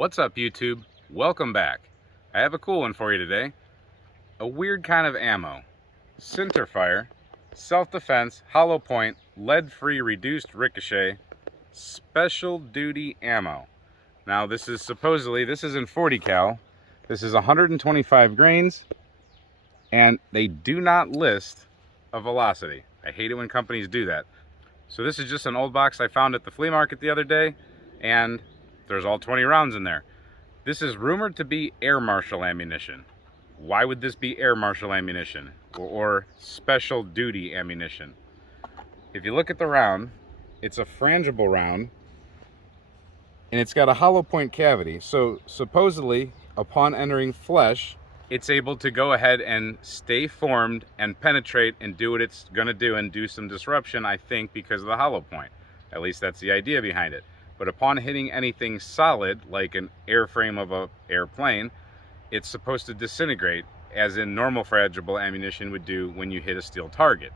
What's up, YouTube? Welcome back. I have a cool one for you today. A weird kind of ammo. Centerfire, self-defense, hollow point, lead-free reduced ricochet, special duty ammo. Now this is in 40 cal. This is 125 grains, and they do not list a velocity. I hate it when companies do that. So this is just an old box I found at the flea market the other day, and there's all 20 rounds in there. This is rumored to be air marshal ammunition. Why would this be air marshal ammunition or special duty ammunition? If you look at the round, it's a frangible round, and it's got a hollow point cavity. So supposedly, upon entering flesh, it's able to go ahead and stay formed and penetrate and do what it's gonna do and do some disruption, I think, because of the hollow point. At least that's the idea behind it. But upon hitting anything solid, like an airframe of an airplane, it's supposed to disintegrate, as in normal frangible ammunition would do when you hit a steel target.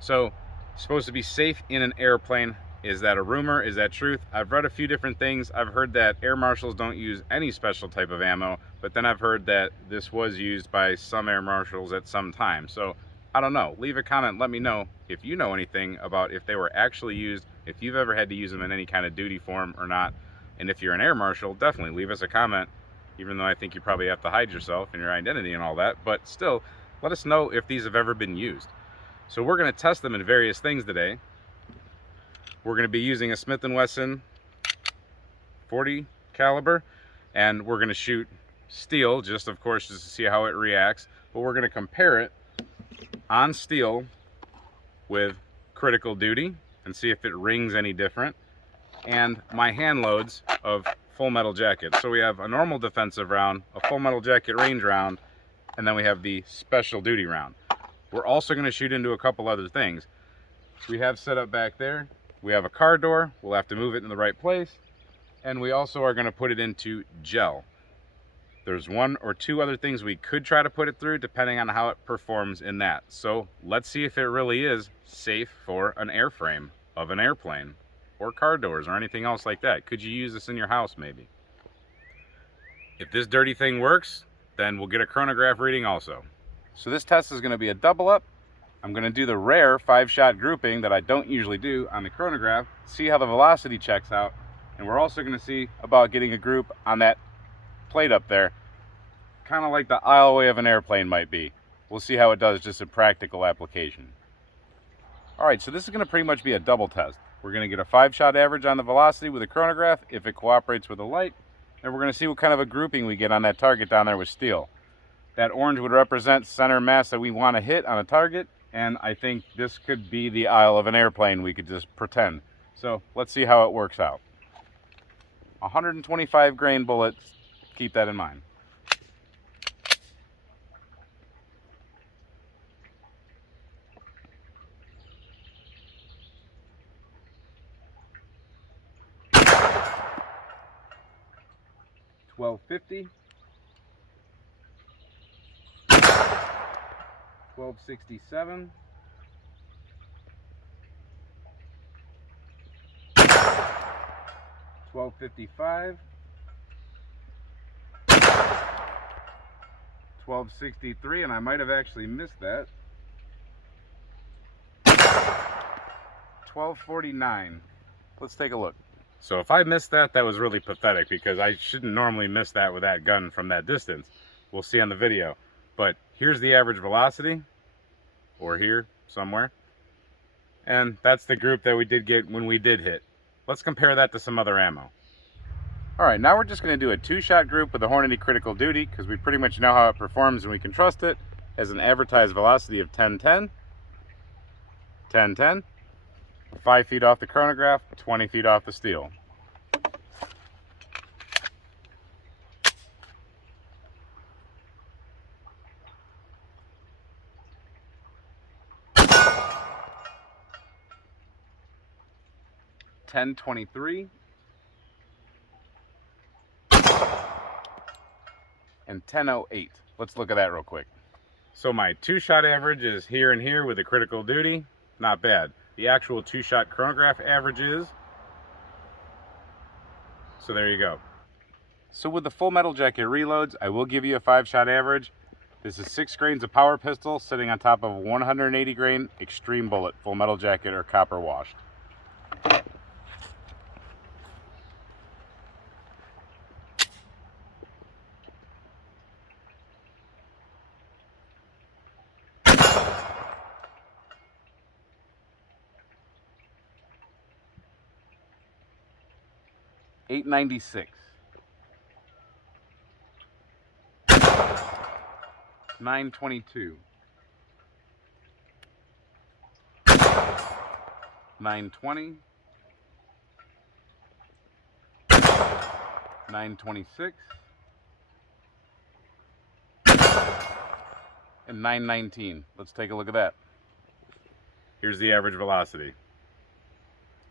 So, supposed to be safe in an airplane. Is that a rumor? Is that truth? I've read a few different things. I've heard that air marshals don't use any special type of ammo, but then I've heard that this was used by some air marshals at some time. So, I don't know. Leave a comment, let me know if you know anything about if they were actually used, if you've ever had to use them in any kind of duty form or not. And if you're an air marshal, definitely leave us a comment, even though I think you probably have to hide yourself and your identity and all that. But still, let us know if these have ever been used. So we're going to test them in various things today. We're going to be using a Smith & Wesson 40 caliber, and we're going to shoot steel, just of course, just to see how it reacts. But we're going to compare it on steel with critical duty and see if it rings any different, and my hand loads of full metal jacket. So we have a normal defensive round, a full metal jacket range round, and then we have the special duty round. We're also going to shoot into a couple other things. We have set up back there, we have a car door, we'll have to move it in the right place, and we also are going to put it into gel. There's one or two other things we could try to put it through depending on how it performs in that. So let's see if it really is safe for an airframe of an airplane or car doors or anything else like that. Could you use this in your house maybe? If this dirty thing works, then we'll get a chronograph reading also. So this test is going to be a double up. I'm going to do the rare 5-shot grouping that I don't usually do on the chronograph, see how the velocity checks out, and we're also going to see about getting a group on that plate up there, kind of like the aisleway of an airplane might be. We'll see how it does, just a practical application. Alright, so this is going to pretty much be a double test. We're going to get a 5-shot average on the velocity with a chronograph if it cooperates with the light, and we're going to see what kind of a grouping we get on that target down there with steel. That orange would represent center mass that we want to hit on a target, and I think this could be the aisle of an airplane, we could just pretend. So let's see how it works out. 125 grain bullets, keep that in mind. $12.50, $12.67, $12.55, $12.63, and I might have actually missed that. $12.49. Let's take a look. So if I missed that, that was really pathetic, because I shouldn't normally miss that with that gun from that distance. We'll see on the video. But here's the average velocity, or here somewhere. And that's the group that we did get when we did hit. Let's compare that to some other ammo. Alright, now we're just going to do a 2-shot group with a Hornady critical duty, because we pretty much know how it performs and we can trust it. Has an advertised velocity of 10-10, 10-10, 5 feet off the chronograph, 20 feet off the steel. $10.23 and $10.08. Let's look at that real quick. So my 2-shot average is here and here with a critical duty. Not bad. The actual 2-shot chronograph average is, so there you go. So with the full metal jacket reloads, I will give you a 5-shot average. This is 6 grains of power pistol sitting on top of a 180 grain extreme bullet, full metal jacket or copper washed. $8.96. 922. 920. 926. And 919. Let's take a look at that. Here's the average velocity.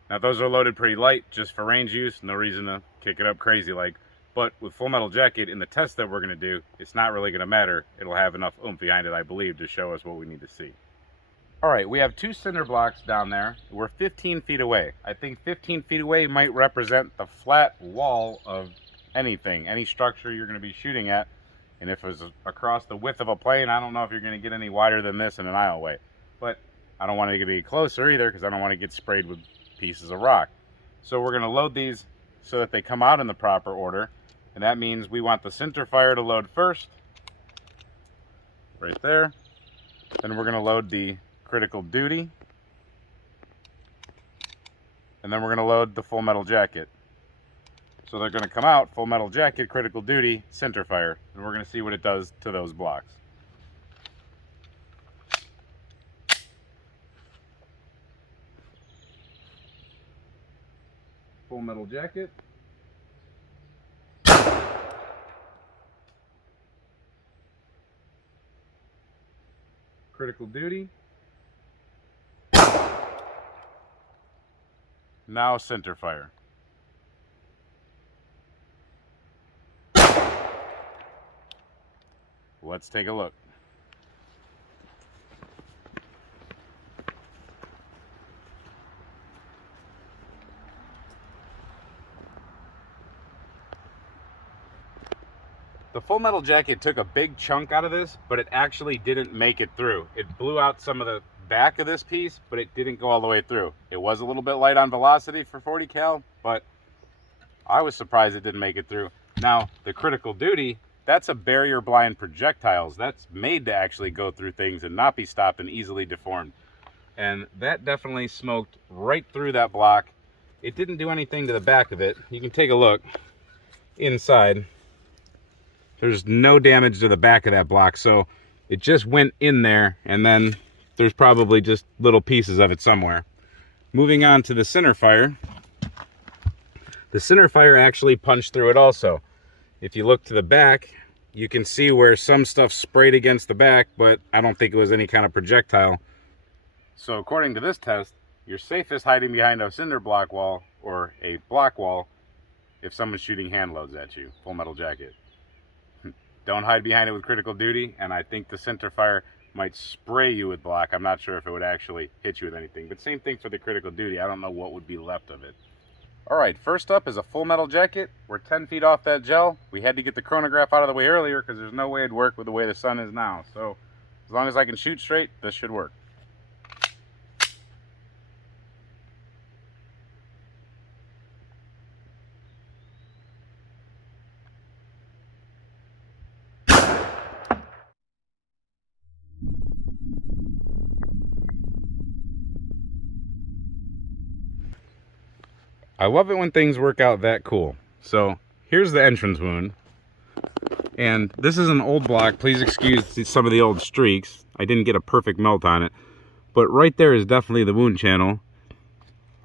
Now those are loaded pretty light, just for range use, no reason to kick it up crazy like. But with full metal jacket, in the test that we're going to do, it's not really going to matter. It'll have enough oomph behind it, I believe, to show us what we need to see. Alright, we have 2 cinder blocks down there. We're 15 feet away. I think 15 feet away might represent the flat wall of anything, any structure you're going to be shooting at. And if it was across the width of a plane, I don't know if you're going to get any wider than this in an aisleway. But I don't want to get any closer either, because I don't want to get sprayed with pieces of rock. So we're going to load these so that they come out in the proper order. And that means we want the Centerfire to load first, right there. Then we're going to load the critical duty. And then we're going to load the full metal jacket. So they're going to come out, full metal jacket, critical duty, Centerfire. And we're going to see what it does to those blocks. Full metal jacket. Critical duty. Now Centerfire. Let's take a look. The full metal jacket took a big chunk out of this, but it actually didn't make it through. It blew out some of the back of this piece, but it didn't go all the way through. It was a little bit light on velocity for 40 cal, but I was surprised it didn't make it through. Now, the critical duty, that's a barrier blind projectiles. That's made to actually go through things and not be stopped and easily deformed. And that definitely smoked right through that block. It didn't do anything to the back of it. You can take a look inside. There's no damage to the back of that block, so it just went in there, and then there's probably just little pieces of it somewhere. Moving on to the Centerfire. The Centerfire actually punched through it also. If you look to the back, you can see where some stuff sprayed against the back, but I don't think it was any kind of projectile. So according to this test, you're safest hiding behind a cinder block wall or a block wall if someone's shooting hand loads at you, full metal jacket. Don't hide behind it with critical duty, and I think the Centerfire might spray you with block. I'm not sure if it would actually hit you with anything, but same thing for the critical duty. I don't know what would be left of it. Alright, first up is a full metal jacket. We're 10 feet off that gel. We had to get the chronograph out of the way earlier because there's no way it'd work with the way the sun is now. So as long as I can shoot straight, this should work. I love it when things work out that cool. So here's the entrance wound. And this is an old block. Please excuse some of the old streaks. I didn't get a perfect melt on it. But right there is definitely the wound channel.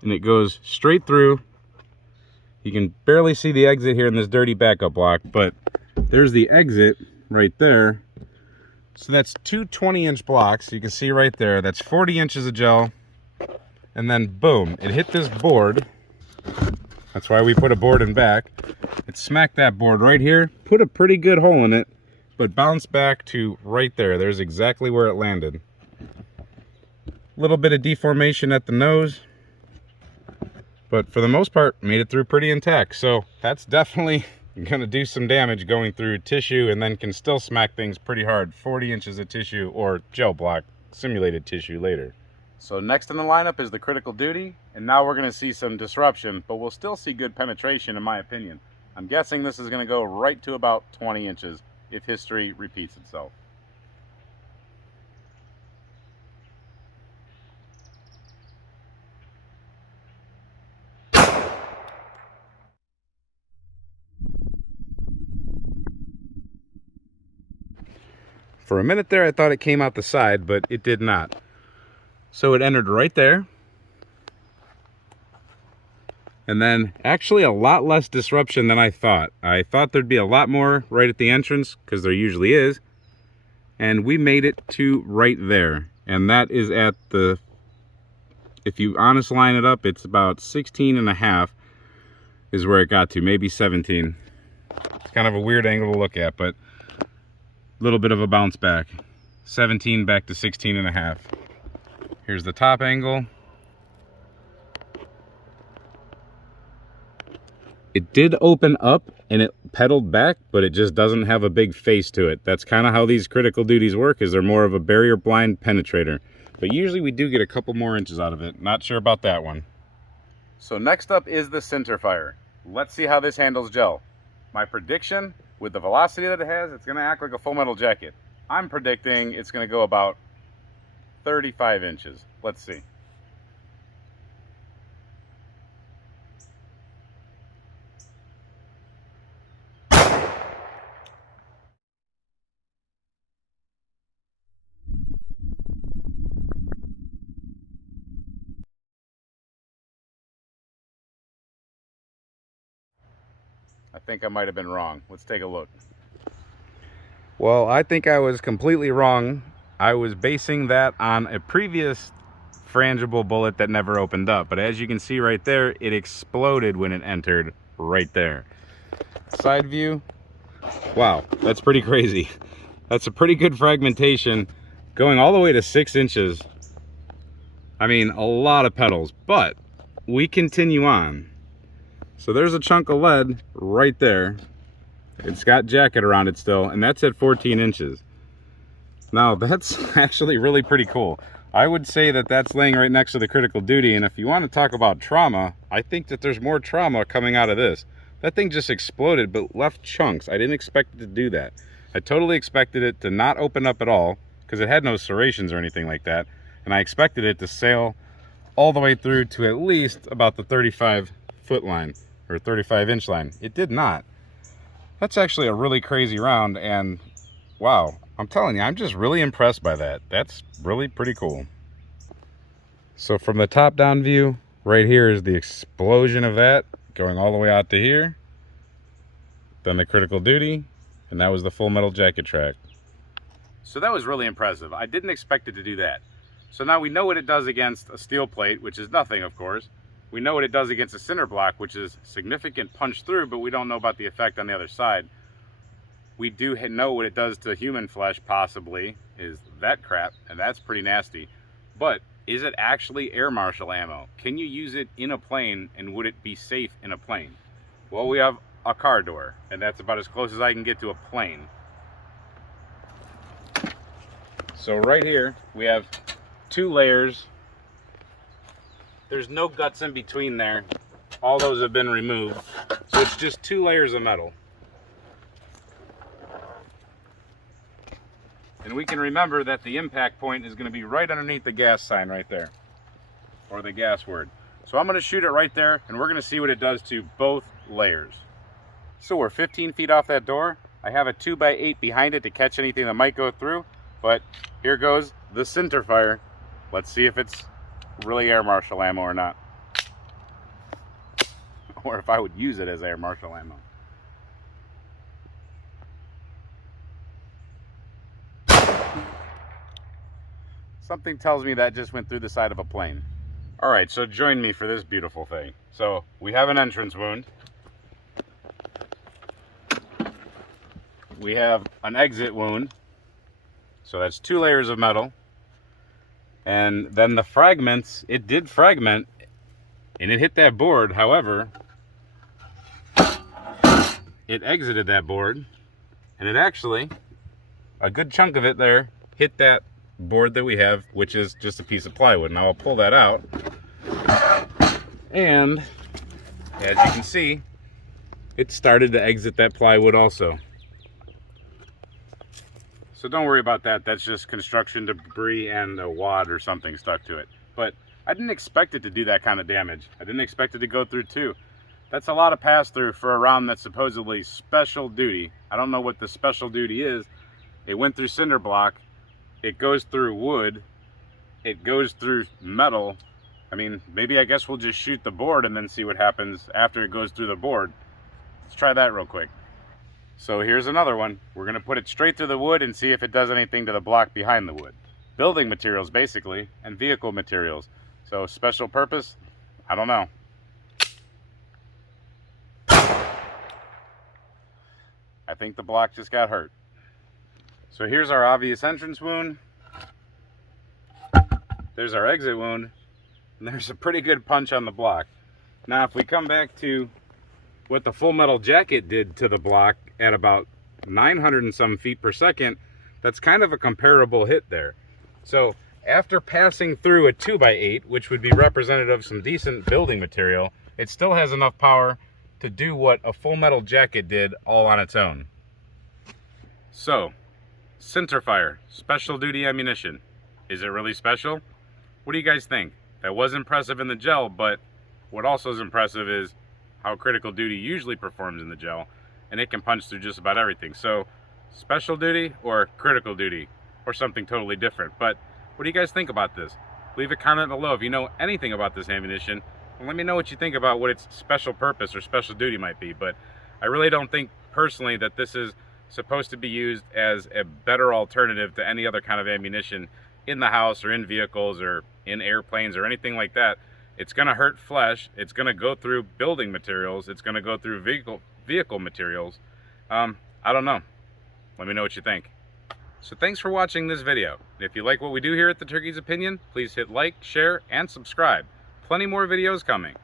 And it goes straight through. You can barely see the exit here in this dirty backup block. But there's the exit right there. So that's two 20-inch blocks. You can see right there. That's 40 inches of gel. And then boom, it hit this board. That's why we put a board in back. It smacked that board right here, put a pretty good hole in it, but bounced back to right there. There's exactly where it landed. A little bit of deformation at the nose, but for the most part, made it through pretty intact. So that's definitely You're gonna do some damage going through tissue and then can still smack things pretty hard. 40 inches of tissue or gel block, simulated tissue later. So next in the lineup is the critical duty, and now we're gonna see some disruption, but we'll still see good penetration in my opinion. I'm guessing this is gonna go right to about 20 inches if history repeats itself. For a minute there, I thought it came out the side, but it did not. So it entered right there. And then actually a lot less disruption than I thought. I thought there'd be a lot more right at the entrance, because there usually is. And we made it to right there. And that is at the, if you honest line it up, it's about 16.5 is where it got to, maybe 17. It's kind of a weird angle to look at, but little bit of a bounce back. 17 back to 16.5. Here's the top angle. It did open up and it pedaled back, but it just doesn't have a big face to it. That's kind of how these critical duties work, is they're more of a barrier blind penetrator. But usually we do get a couple more inches out of it. Not sure about that one. So next up is the Centerfire. Let's see how this handles gel. My prediction, with the velocity that it has, it's going to act like a full metal jacket. I'm predicting it's going to go about 35 inches. Let's see. I think I might have been wrong. Let's take a look. Well, I think I was completely wrong. I was basing that on a previous frangible bullet that never opened up. But as you can see right there, it exploded when it entered right there. Side view. Wow, that's pretty crazy. That's a pretty good fragmentation, going all the way to 6 inches. I mean, a lot of petals, but we continue on. So there's a chunk of lead right there. It's got jacket around it still, and that's at 14 inches. Now that's actually really pretty cool. I would say that that's laying right next to the critical duty, and if you want to talk about trauma, I think that there's more trauma coming out of this. That thing just exploded but left chunks. I didn't expect it to do that. I totally expected it to not open up at all, because it had no serrations or anything like that, and I expected it to sail all the way through to at least about the 35-foot line. Or 35-inch line. It did not. That's actually a really crazy round, and wow, I'm telling you, I'm just really impressed by that. That's really pretty cool. So from the top down view, right here is the explosion of that, going all the way out to here. Then the critical duty, and that was the full metal jacket track. So that was really impressive. I didn't expect it to do that. So now we know what it does against a steel plate, which is nothing, of course. We know what it does against a cinder block, which is significant punch through, but we don't know about the effect on the other side. We do know what it does to human flesh, possibly, is that crap, and that's pretty nasty. But is it actually air marshal ammo? Can you use it in a plane, and would it be safe in a plane? Well, we have a car door, and that's about as close as I can get to a plane. So right here, we have 2 layers. There's no guts in between there. All those have been removed. So it's just 2 layers of metal. And we can remember that the impact point is going to be right underneath the gas sign right there. Or the gas word. So I'm going to shoot it right there, and we're going to see what it does to both layers. So we're 15 feet off that door. I have a 2x8 behind it to catch anything that might go through. But here goes the Centerfire. Let's see if it's really air marshal ammo or not, or if I would use it as air marshal ammo. Something tells me that just went through the side of a plane. All right, so join me for this beautiful thing. So we have an entrance wound, we have an exit wound, so that's 2 layers of metal. And then the fragments, it did fragment and it hit that board. However, it exited that board, and it actually, a good chunk of it there, hit that board that we have, which is just a piece of plywood. Now I'll pull that out, and as you can see, it started to exit that plywood also. So don't worry about that. That's just construction debris and a wad or something stuck to it. But I didn't expect it to do that kind of damage. I didn't expect it to go through two. That's a lot of pass-through for a round that's supposedly special duty. I don't know what the special duty is. It went through cinder block. It goes through wood. It goes through metal. I mean, maybe I guess we'll just shoot the board and then see what happens after it goes through the board. Let's try that real quick. So here's another one. We're gonna put it straight through the wood and see if it does anything to the block behind the wood. Building materials, basically, and vehicle materials. So special purpose, I don't know. I think the block just got hurt. So here's our obvious entrance wound. There's our exit wound. And there's a pretty good punch on the block. Now if we come back to what the full metal jacket did to the block at about 900 and some feet per second, that's kind of a comparable hit there. So after passing through a 2x8, which would be representative of some decent building material, it still has enough power to do what a full metal jacket did all on its own. So, Centerfire, special duty ammunition. Is it really special? What do you guys think? That was impressive in the gel, but what also is impressive is how critical duty usually performs in the gel, and it can punch through just about everything. So, special duty or critical duty, or something totally different. But what do you guys think about this? Leave a comment below if you know anything about this ammunition, and let me know what you think about what its special purpose or special duty might be. But I really don't think personally that this is supposed to be used as a better alternative to any other kind of ammunition in the house or in vehicles or in airplanes or anything like that. It's going to hurt flesh. It's going to go through building materials. It's going to go through vehicle materials. I don't know. Let me know what you think. So thanks for watching this video. If you like what we do here at The Turkey's Opinion, please hit like, share, and subscribe. Plenty more videos coming.